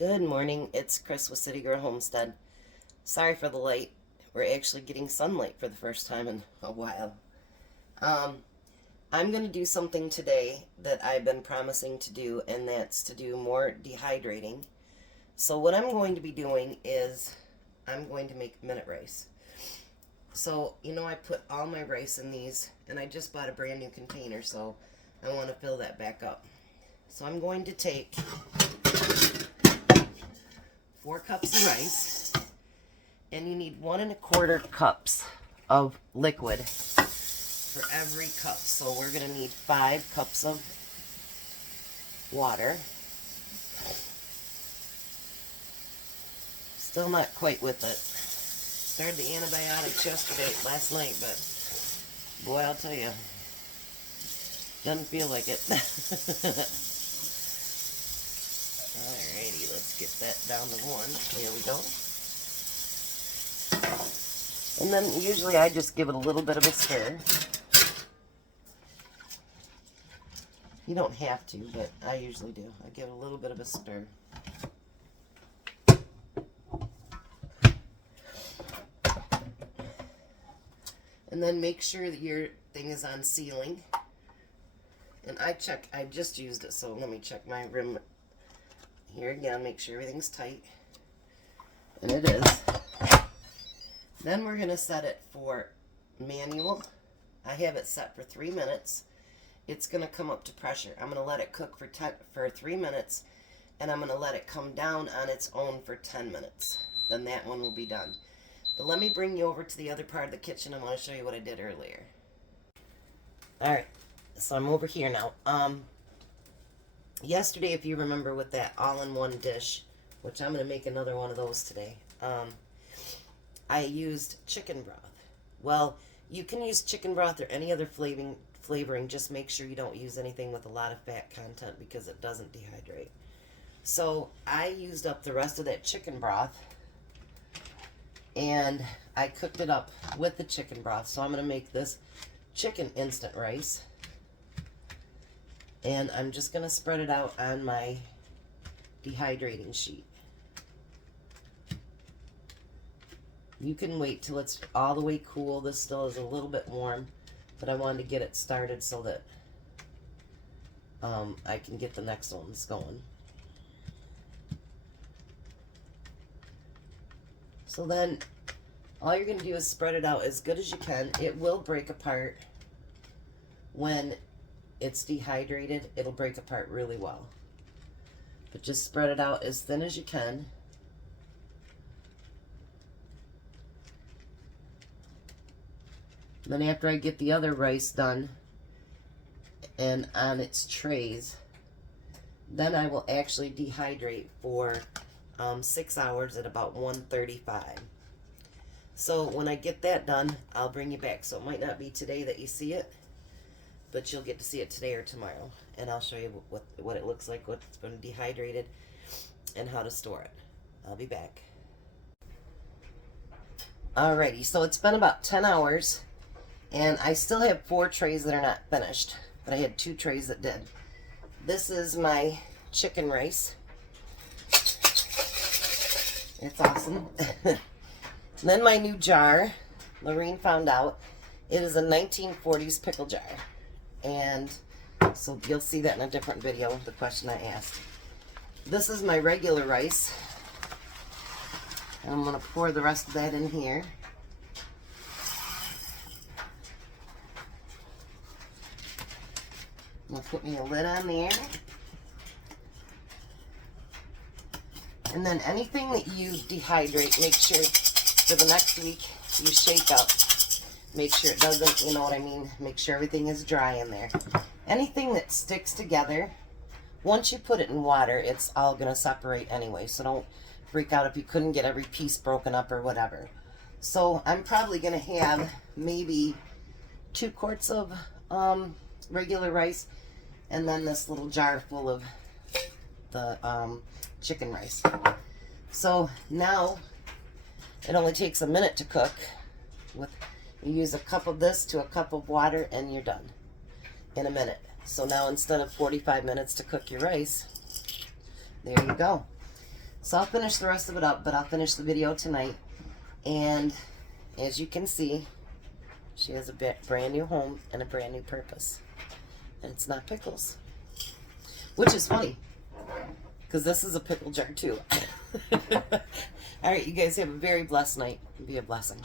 Good morning, it's Chris with Citygirlhomestead. Sorry for the light. We're actually getting sunlight for the first time in a while. I'm going to do something today that I've been promising to do, and that's to do more dehydrating. So what I'm going to be doing is I'm going to make minute rice. So, I put all my rice in these, and I just bought a brand new container, so I want to fill that back up. So I'm going to take 4 cups of rice, and you need 1 1/4 cups of liquid for every cup. So we're going to need 5 cups of water. Still not quite with it. Started the antibiotics last night, but boy, I'll tell you, doesn't feel like it. Alrighty, let's get that down to 1. Here we go. And then usually I just give it a little bit of a stir. You don't have to, but I usually do. I give it a little bit of a stir. And then make sure that your thing is on sealing. And I just used it, so let me check my rim here again, make sure everything's tight. And it is. Then we're going to set it for manual. I have it set for 3 minutes. It's going to come up to pressure. I'm going to let it cook for 3 minutes, and I'm going to let it come down on its own for 10 minutes. Then that one will be done. But let me bring you over to the other part of the kitchen. I want to show you what I did earlier. Alright, so I'm over here now. Yesterday, if you remember, with that all-in-one dish, which I'm going to make another one of those today, I used chicken broth. Well, you can use chicken broth or any other flavoring. Just make sure you don't use anything with a lot of fat content because it doesn't dehydrate. So I used up the rest of that chicken broth, and I cooked it up with the chicken broth. So I'm going to make this chicken instant rice. And I'm just going to spread it out on my dehydrating sheet. You can wait till it's all the way cool. This still is a little bit warm, but I wanted to get it started so that I can get the next ones going. So then all you're going to do is spread it out as good as you can. It will break apart when it's dehydrated. It'll break apart really well. But just spread it out as thin as you can. And then after I get the other rice done and on its trays, then I will actually dehydrate for 6 hours at about 135. So when I get that done, I'll bring you back. So it might not be today that you see it, but you'll get to see it today or tomorrow. And I'll show you what it looks like, what's been dehydrated, and how to store it. I'll be back. Alrighty, so it's been about 10 hours, and I still have 4 trays that are not finished, but I had 2 trays that did. This is my chicken rice. It's awesome. Then my new jar, Lorene found out, it is a 1940s pickle jar. And so you'll see that in a different video, the question I asked. This is my regular rice. And I'm going to pour the rest of that in here. I'm going to put me a lid on there. And then anything that you dehydrate, make sure for the next week you shake up. Make sure it doesn't, you know what I mean, make sure everything is dry in there. Anything that sticks together, once you put it in water, it's all going to separate anyway. So don't freak out if you couldn't get every piece broken up or whatever. So I'm probably going to have maybe 2 quarts of regular rice, and then this little jar full of the chicken rice. So now it only takes a minute to cook. You use a cup of this to a cup of water, and you're done in a minute. So now instead of 45 minutes to cook your rice, there you go. So I'll finish the rest of it up, but I'll finish the video tonight. And as you can see, she has a brand new home and a brand new purpose. And it's not pickles. Which is funny, because this is a pickle jar too. All right, you guys have a very blessed night. Be a blessing.